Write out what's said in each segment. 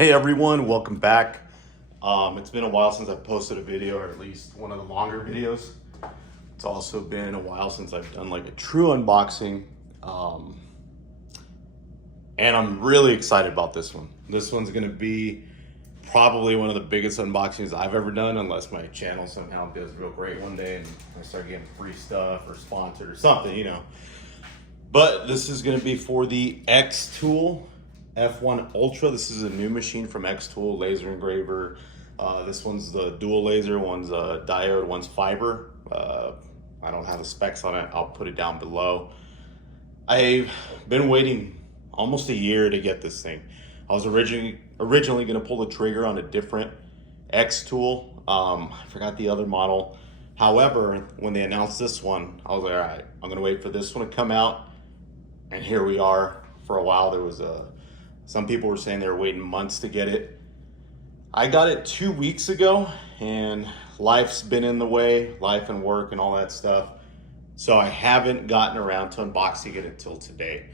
Hey everyone, welcome back. It's been a while since I've posted a video, or at least one of the longer videos. It's also been a while since I've done like a true unboxing. And I'm really excited about this one. This one's gonna be probably one of the biggest unboxings I've ever done, unless my channel somehow does real great one day and I start getting free stuff or sponsored or something, you know. But this is gonna be for the xTool F1 Ultra. This is a new machine from xTool, laser engraver. This one's the dual laser, one's a diode, one's fiber. I don't have the specs on it. I'll put it down below. I've been waiting almost a year to get this thing. I was originally gonna pull the trigger on a different xTool. I forgot the other model. However, when they announced this one, I was like, all right, I'm gonna wait for this one to come out. And here we are. For a while, there was some people were saying they were waiting months to get it. I got it 2 weeks ago, and life's been in the way, life and work and all that stuff. So I haven't gotten around to unboxing it until today.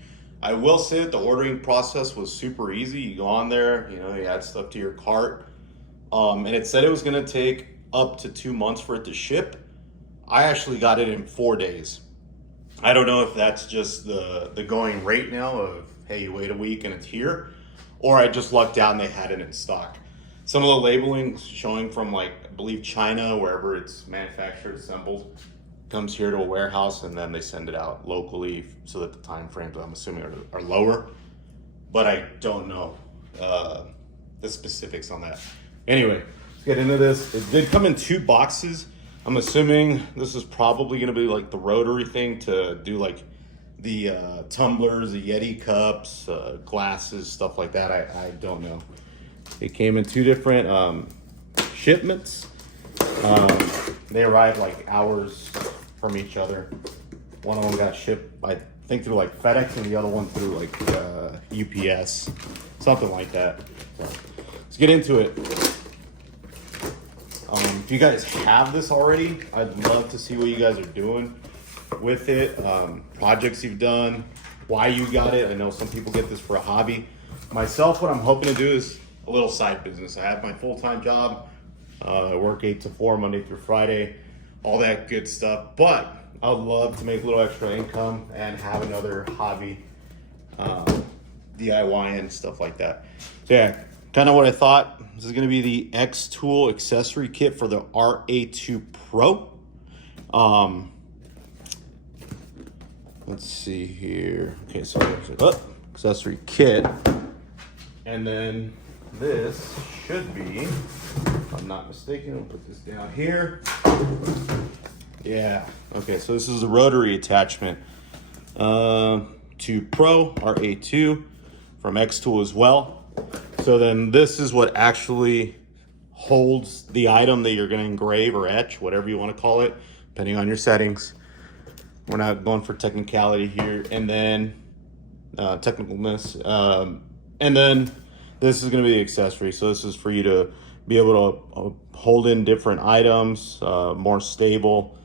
I will say that the ordering process was super easy. You go on there, you know, you add stuff to your cart. And it said it was gonna take up to 2 months for it to ship. I actually got it in 4 days. I don't know if that's just the going rate now of, hey, you wait a week and it's here, or I just lucked out and they had it in stock. Some of the labeling showing from, like, I believe China, wherever it's manufactured, assembled, comes here to a warehouse and then they send it out locally so that the time frames, I'm assuming, are lower. But I don't know the specifics on that. Anyway, let's get into this. It did come in 2 boxes. I'm assuming this is probably gonna be like the rotary thing to do like the tumblers, the Yeti cups, glasses, stuff like that. I don't know. It came in 2 different shipments. They arrived like hours from each other. One of them got shipped, I think, through like FedEx, and the other one through like UPS, something like that. So let's get into it. If you guys have this already, I'd love to see what you guys are doing with it, projects you've done, why you got it. I know some people get this for a hobby. Myself, what I'm hoping to do is a little side business. I have my full-time job. I work 8 to 4, Monday through Friday, all that good stuff. But I'd love to make a little extra income and have another hobby, DIY and stuff like that. So yeah, kind of what I thought. This is going to be the xTool accessory kit for the RA2 Pro. Let's see here. Okay, so there's an accessory kit. And then this should be, if I'm not mistaken, I'll put this down here. Yeah, okay, so this is a rotary attachment to Pro RA2 from xTool as well. So then this is what actually holds the item that you're gonna engrave or etch, whatever you wanna call it, depending on your settings. We're not going for technicality here. And then technicalness. And then this is gonna be the accessory. So this is for you to be able to hold in different items, more stable.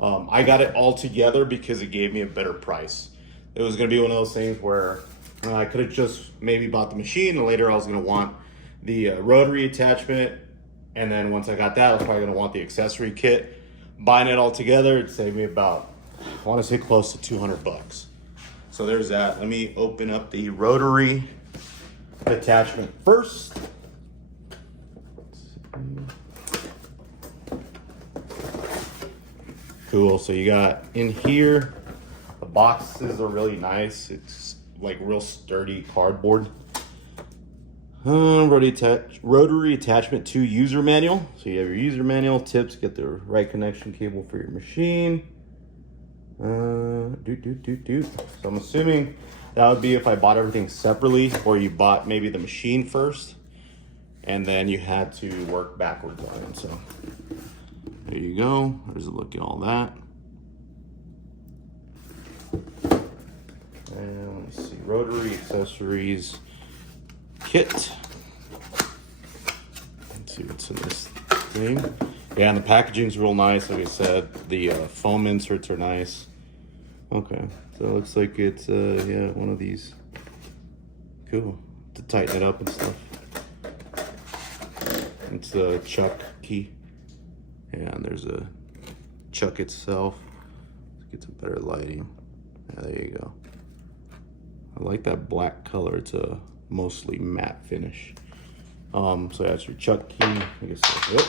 I got it all together because it gave me a better price. It was gonna be one of those things where I could have just maybe bought the machine, and later I was gonna want the rotary attachment. And then once I got that, I was probably gonna want the accessory kit. Buying it all together, it saved me about, I wanna say close to 200 bucks. So there's that. Let me open up the rotary attachment first. Cool, so you got in here, the boxes are really nice. It's like real sturdy cardboard. Rotary attachment to user manual. So you have your user manual, tips, get the right connection cable for your machine. So I'm assuming that would be if I bought everything separately, or you bought maybe the machine first and then you had to work backwards on it. So there you go. There's a look at all that. And let me see, rotary accessories kit. Let's see what's in this thing. Yeah, and the packaging's real nice. Like I said, the foam inserts are nice. Okay, so it looks like it's yeah, one of these. Cool, to tighten it up and stuff. It's the chuck key. And there's a chuck itself. Let's get some better lighting. Yeah, there you go. I like that black color. It's a mostly matte finish. So that's your chuck key. I guess that's it.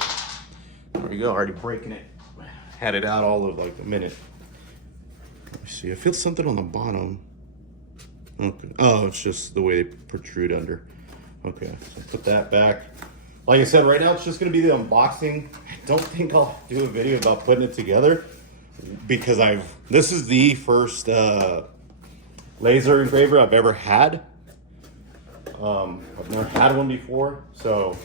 There we go, already breaking it. Had it out all of like a minute. Let me see, I feel something on the bottom. Okay. Oh, it's just the way they protrude under. Okay, so put that back. Like I said, right now it's just gonna be the unboxing. I don't think I'll do a video about putting it together because this is the first laser engraver I've ever had. I've never had one before, so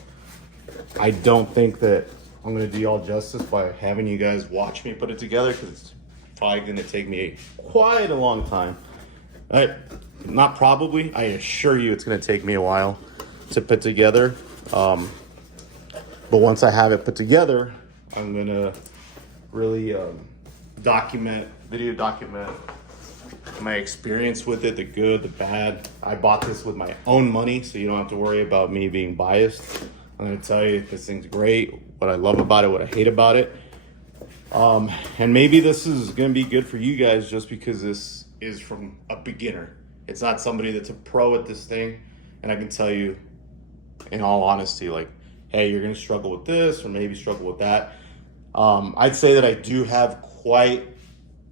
I don't think that I'm gonna do y'all justice by having you guys watch me put it together, because it's probably gonna take me quite a long time. Not probably, I assure you it's gonna take me a while to put together. But once I have it put together, I'm gonna really video document my experience with it, the good, the bad. I bought this with my own money, so you don't have to worry about me being biased. I'm gonna tell you this thing's great, what I love about it, what I hate about it. And maybe this is gonna be good for you guys just because this is from a beginner. It's not somebody that's a pro at this thing. And I can tell you, in all honesty, like, hey, you're gonna struggle with this or maybe struggle with that. I'd say that I do have quite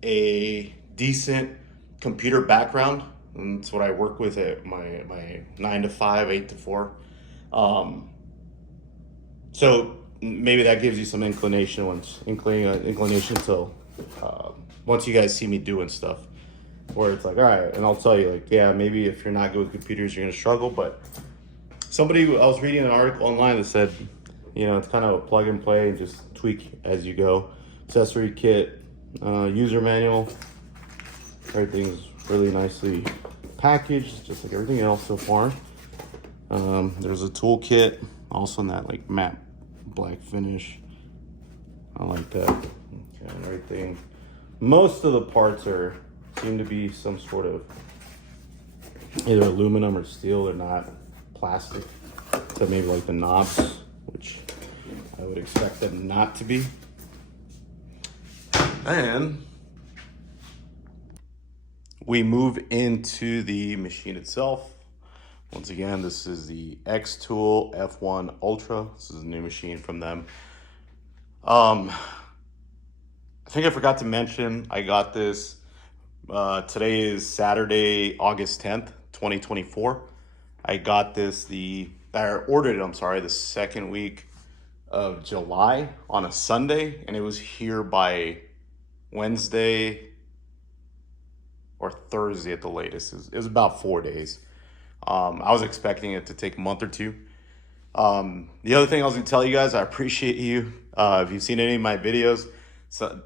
a decent computer background, and that's what I work with at my 9 to 5, 8 to 4. So maybe that gives you some inclination till once you guys see me doing stuff, where it's like, all right, and I'll tell you, like, yeah, maybe if you're not good with computers, you're gonna struggle. But I was reading an article online that said, you know, it's kind of a plug and play and just tweak as you go. Accessory kit, user manual. Everything's really nicely packaged, just like everything else so far. There's a toolkit, also in that like matte black finish. I like that. Okay, and everything. Most of the parts seem to be some sort of either aluminum or steel. They're not plastic, except maybe like the knobs, which I would expect them not to be. And we move into the machine itself. Once again, this is the xTool F1 Ultra. This is a new machine from them. I think I forgot to mention, I got this, today is Saturday, August 10th, 2024. I got this, ordered it, the second week of July on a Sunday, and it was here by Wednesday or Thursday at the latest. It was about 4 days. I was expecting it to take a month or two. The other thing I was gonna tell you guys, I appreciate you. If you've seen any of my videos, so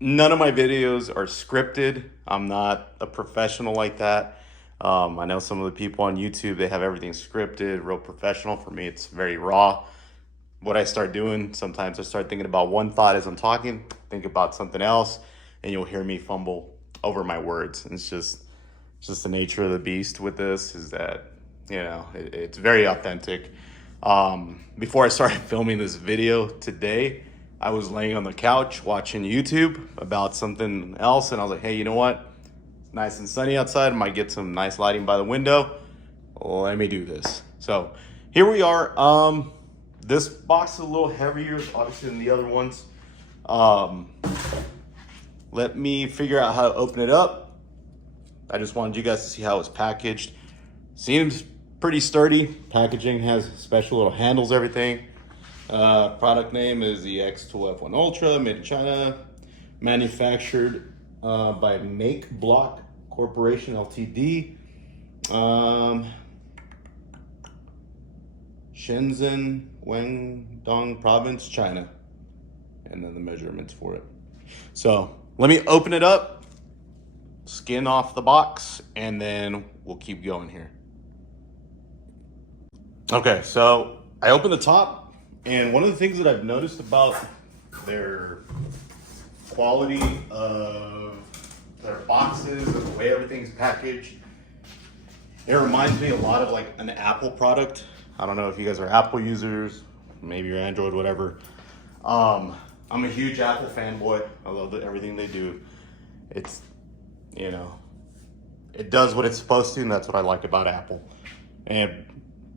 none of my videos are scripted. I'm not a professional like that. I know some of the people on YouTube, they have everything scripted, real professional. For me, it's very raw. What I start doing, sometimes I start thinking about one thought as I'm talking, think about something else, and you'll hear me fumble over my words. And it's just the nature of the beast with this, is that, you know, it's very authentic. Before I started filming this video today, I was laying on the couch watching YouTube about something else, and I was like, hey, you know what? It's nice and sunny outside. I might get some nice lighting by the window. Let me do this. So here we are. This box is a little heavier, obviously, than the other ones. Let me figure out how to open it up. I just wanted you guys to see how it's packaged. Seems pretty sturdy. Packaging has special little handles, everything. Product name is the xTool F1 Ultra, made in China, manufactured by Make Block Corporation Ltd. Shenzhen, Guangdong Province, China. And then the measurements for it. So let me open it up, skin off the box, and then we'll keep going here. Okay, so I opened the top, and one of the things that I've noticed about their quality of their boxes and the way everything's packaged, it reminds me a lot of like an Apple product. I don't know if you guys are Apple users, maybe your Android, whatever. I'm a huge Apple fanboy. I love everything they do. It's, you know, it does what it's supposed to, and that's what I like about Apple. And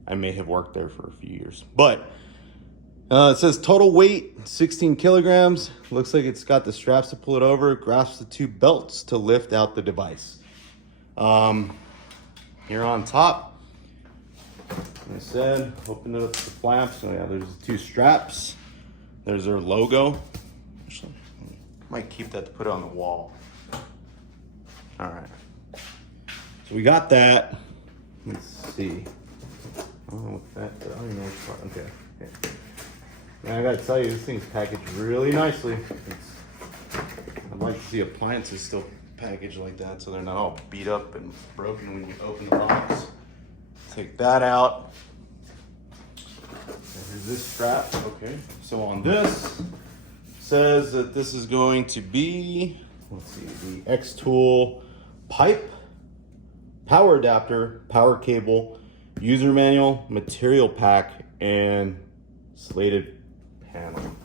I may have worked there for a few years. But it says total weight, 16 kilograms. Looks like it's got the straps to pull it over. Grasps the 2 belts to lift out the device. Here on top, like I said, open it up to the flaps. So yeah, there's the 2 straps. There's their logo. Actually, might keep that to put it on the wall. All right. So we got that. Let's see. I don't know what that. I don't even know which part. Okay. And I gotta tell you, this thing's packaged really nicely. I'd like to see appliances still packaged like that, so they're not all beat up and broken when you open the box. Take that out. Here's this strap. Okay. So on this, says that this is going to be, let's see, the xTool pipe, power adapter, power cable, user manual, material pack, and slated panel.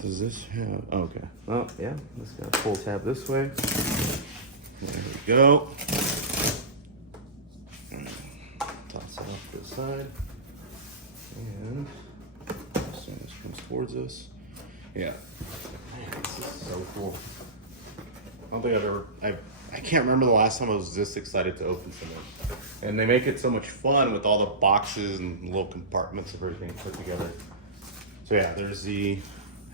Does this have, okay. Oh yeah, let's got a full tab this way. There we go. Toss it off to the side. And as soon as it comes towards us. Yeah. Man, this is so cool. I don't think I've ever, I can't remember the last time I was this excited to open something. And they make it so much fun with all the boxes and little compartments of everything put together. So yeah, there's the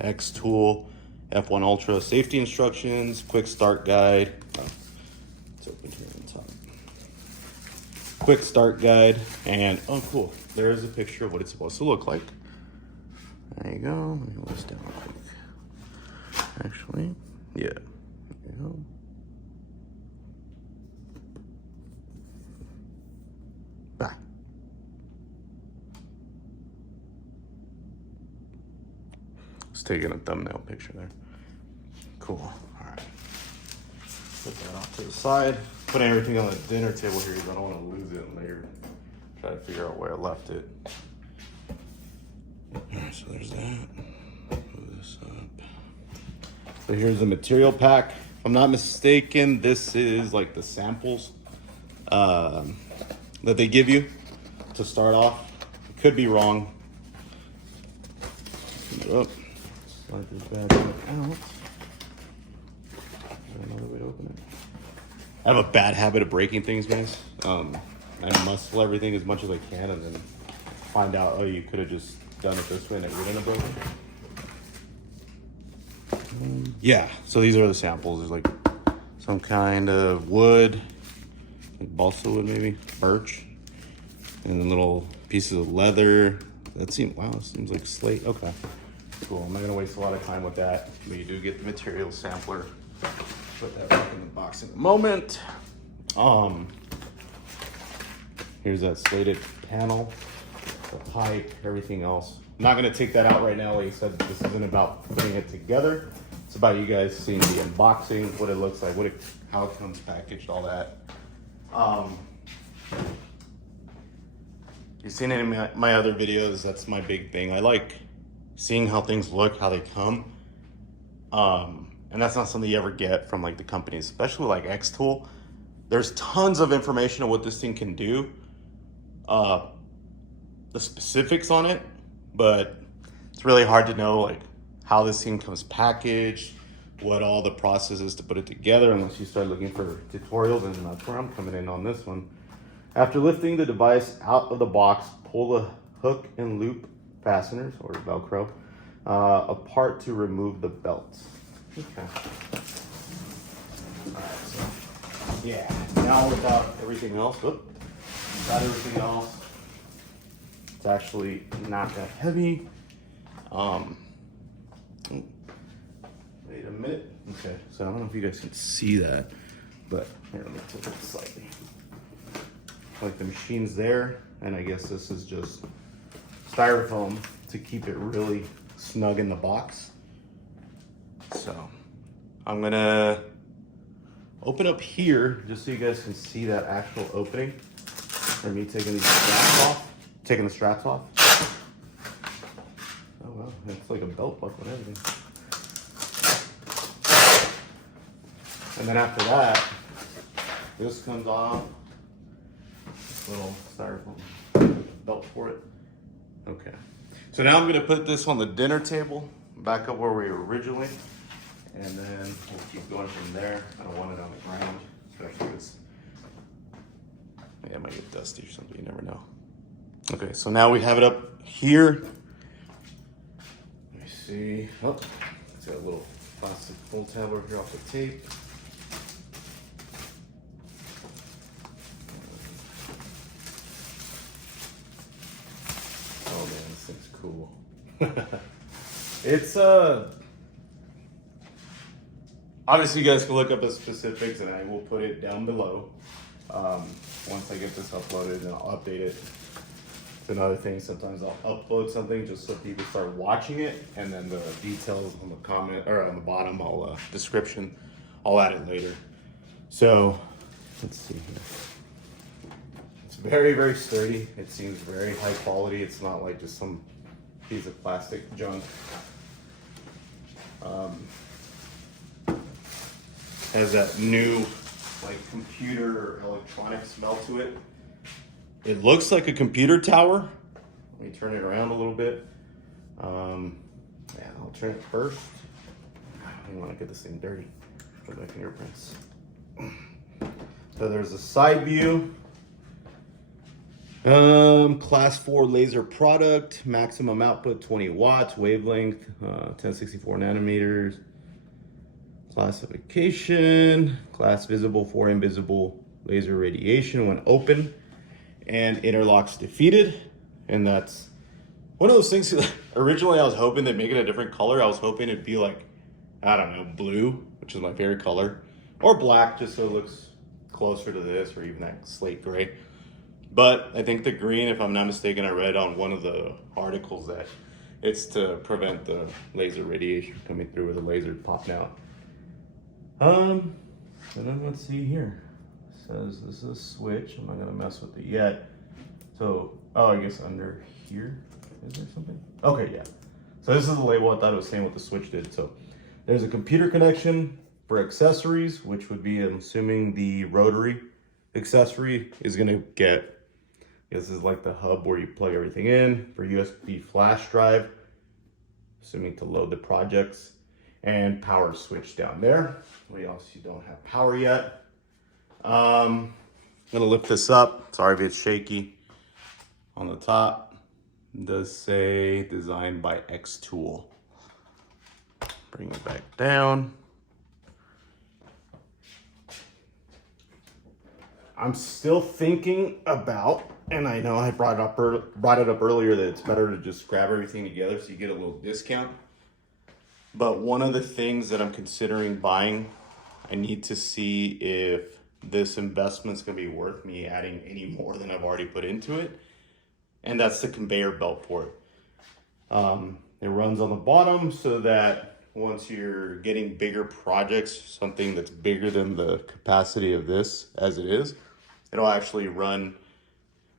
xTool F1 Ultra safety instructions, quick start guide. Oh, it's open here on top. Quick start guide, and oh cool, there's a picture of what it's supposed to look like. There you go. Let me hold this down real quick. Actually, yeah. There you go. Back. Just taking a thumbnail picture there. Cool. All right. Put that off to the side. Putting everything on the dinner table here because I don't want to lose it later. Try to figure out where I left it. All right, so there's that. Move this up. So here's the material pack. If I'm not mistaken, this is like the samples that they give you to start off. Could be wrong. Up. Slide this bad boy out. Another way to open it. I have a bad habit of breaking things, guys. I muscle everything as much as I can and then find out, oh, you could have just done it this way and it wouldn't have broken. Yeah, so these are the samples. There's like some kind of wood, like balsa wood maybe, birch, and then little pieces of leather. That seems, wow, it seems like slate. Okay, cool. I'm not gonna waste a lot of time with that, but you do get the material sampler. Put that back in the box in a moment. Here's that slated panel, the pipe, everything else. I'm not gonna take that out right now. Like I said, this isn't about putting it together. It's about you guys seeing the unboxing, what it looks like, how it comes packaged, all that. You've seen any of my other videos, that's my big thing. I like seeing how things look, how they come. And that's not something you ever get from like the companies, especially like xTool. There's tons of information on what this thing can do. The specifics on it, but it's really hard to know like how this thing comes packaged, what all the process is to put it together unless you start looking for tutorials, and that's where I'm coming in on this one. After lifting the device out of the box, pull the hook and loop fasteners, or Velcro, apart to remove the belts. Okay. All right, so yeah, now without everything else, got everything else. It's actually not that heavy. Wait a minute. Okay, so I don't know if you guys can see that, but here, let me tilt it slightly. Like the machine's there, and I guess this is just styrofoam to keep it really snug in the box. So I'm gonna open up here just so you guys can see that actual opening. For me taking these straps off, taking the straps off. It's like a belt buckle and everything. And then after that, this comes off. This little styrofoam belt for it. Okay. So now I'm gonna put this on the dinner table, back up where we were originally, and then we'll keep going from there. I don't want it on the ground, especially if it's, yeah, it might get dusty or something, you never know. Okay, so now we have it up here. Let me see. Oh, it's got a little plastic pull tab over here off the tape. Oh man, this thing's cool. It's obviously you guys can look up the specifics and I will put it down below. Once I get this uploaded, and I'll update it. It's another thing, sometimes I'll upload something just so people start watching it, and then the details on the comment or on the bottom, I'll description, I'll add it later. So let's see here. It's very, very sturdy. It seems very high quality. It's not like just some piece of plastic junk. Has that new like computer or electronic smell to it. It looks like a computer tower. Let me turn it around a little bit. Yeah, I'll turn it first. I don't even want to get this thing dirty with my fingerprints. So there's a side view. Class 4 laser product, maximum output 20 watts, wavelength 1064 nanometers. Classification, class visible for invisible laser radiation when open, and interlocks defeated. And that's one of those things. Originally I was hoping they'd make it a different color. I was hoping it'd be like, I don't know, blue, which is my favorite color, or black, just so it looks closer to this, or even that slate gray. But I think the green, if I'm not mistaken, I read on one of the articles that it's to prevent the laser radiation coming through with the laser popping out. And then let's see here. It says this is a switch. I'm not gonna mess with it yet. So, oh, I guess under here, is there something? Okay, yeah. So this is the label. I thought it was saying what the switch did. So there's a computer connection for accessories, which would be, I'm assuming the rotary accessory is gonna get, this is like the hub where you plug everything in for USB flash drive, assuming to load the projects, and power switch down there. We also don't have power yet. I'm gonna lift this up. Sorry if it's shaky. On the top, it does say designed by xTool. Bring it back down. I'm still thinking about, and I know I brought it up earlier, that it's better to just grab everything together so you get a little discount. But one of the things that I'm considering buying, I need to see if this investment's gonna be worth me adding any more than I've already put into it. And that's the conveyor belt for it. It runs on the bottom so that once you're getting bigger projects, something that's bigger than the capacity of this as it is, it'll actually run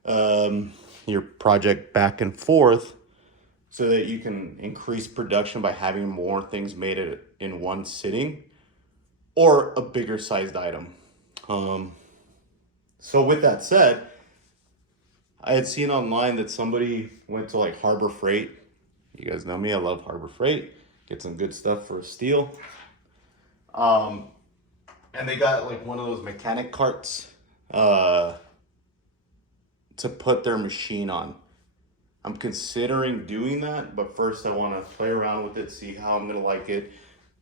your project back and forth so that you can increase production by having more things made in one sitting or a bigger sized item. So with that said, I had seen online that somebody went to like Harbor Freight. You guys know me, I love Harbor Freight. Get some good stuff for steel. And they got like one of those mechanic carts to put their machine on. I'm considering doing that, but first I want to play around with it, see how I'm going to like it,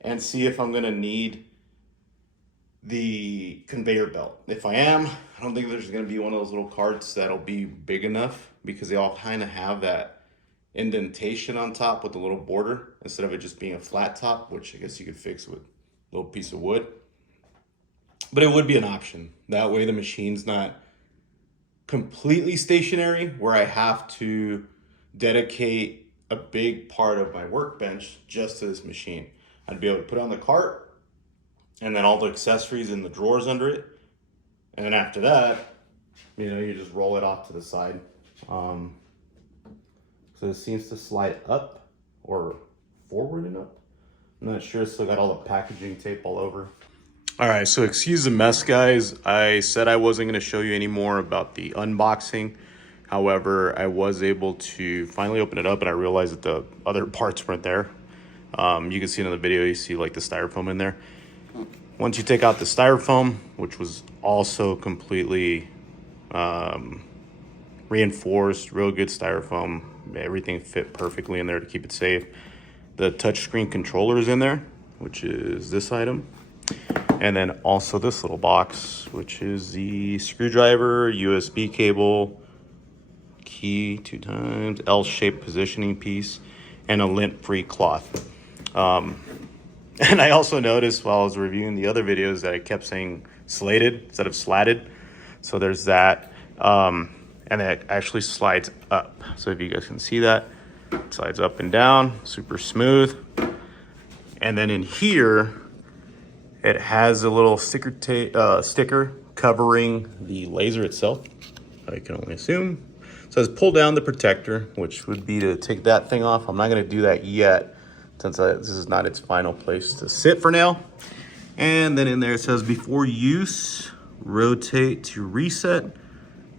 and see if I'm going to need the conveyor belt. If I am, I don't think there's going to be one of those little carts that'll be big enough, because they all kind of have that indentation on top with a little border instead of it just being a flat top, which I guess you could fix with a little piece of wood. But it would be an option. That way the machine's not completely stationary where I have to dedicate a big part of my workbench just to this machine. I'd be able to put it on the cart and then all the accessories in the drawers under it. And then after that, you know, you just roll it off to the side. So it seems to slide up or forwarding up. I'm not sure. Still got all the packaging tape all over. All right, so excuse the mess, guys. I said I wasn't going to show you any more about the unboxing. However, I was able to finally open it up, and I realized that the other parts weren't there. You can see it in the video, you see like the styrofoam in there. Once you take out the styrofoam, which was also completely reinforced, real good styrofoam, everything fit perfectly in there to keep it safe. The touchscreen controller is in there, which is this item. And then also this little box, which is the screwdriver, USB cable, key 2 times, L-shaped positioning piece, and a lint-free cloth. And I also noticed while I was reviewing the other videos that I kept saying slated instead of slatted. So there's that. And it actually slides up. So if you guys can see that, it slides up and down, super smooth. And then in here, it has a little sticker covering the laser itself. I can only assume. It says pull down the protector, which would be to take that thing off. I'm not gonna do that yet, since this is not its final place to sit for now. And then in there it says before use, rotate to reset,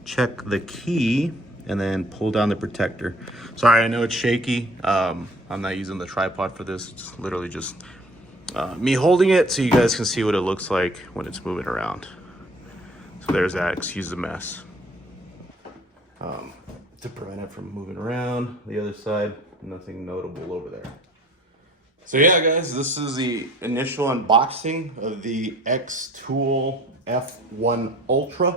check the key, and then pull down the protector. Sorry, I know it's shaky. I'm not using the tripod for this. It's literally just me holding it so you guys can see what it looks like when it's moving around. So there's that, excuse the mess. To prevent it from moving around. The other side, nothing notable over there. So yeah, guys, this is the initial unboxing of the xTool F1 Ultra.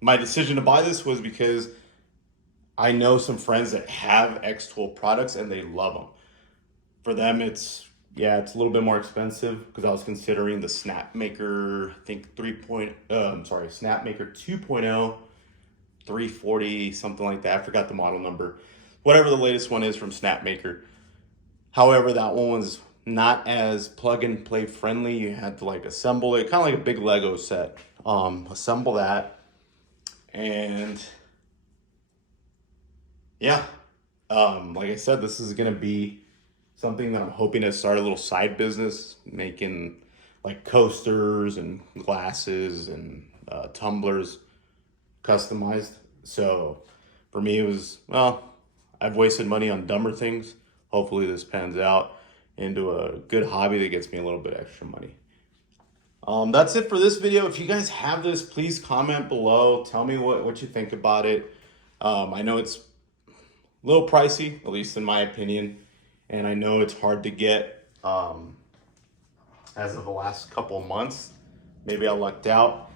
My decision to buy this was because I know some friends that have xTool products and they love them. For them, it's a little bit more expensive because I was considering the SnapMaker, I think SnapMaker 2.0, 340, something like that. I forgot the model number. Whatever the latest one is from SnapMaker. However, that one was not as plug and play friendly. You had to like assemble it, kind of like a big Lego set. Assemble that, and yeah, like I said, this is gonna be something that I'm hoping to start a little side business, making like coasters and glasses and tumblers customized. So for me, it was, well, I've wasted money on dumber things. Hopefully this pans out into a good hobby that gets me a little bit extra money. That's it for this video. If you guys have this, please comment below. Tell me what you think about it. I know it's a little pricey, at least in my opinion. And I know it's hard to get as of the last couple of months. Maybe I lucked out.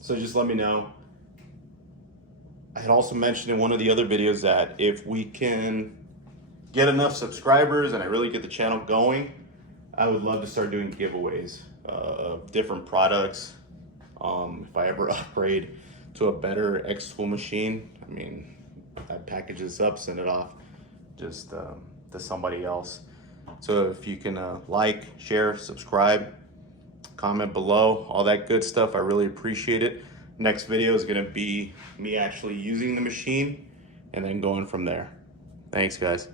So just let me know. I had also mentioned in one of the other videos that if we can get enough subscribers and I really get the channel going, I would love to start doing giveaways of different products. If I ever upgrade to a better xTool machine, I mean, I'd package this up, send it off just to somebody else. So if you can like, share, subscribe, comment below, all that good stuff, I really appreciate it. Next video is gonna be me actually using the machine and then going from there. Thanks, guys.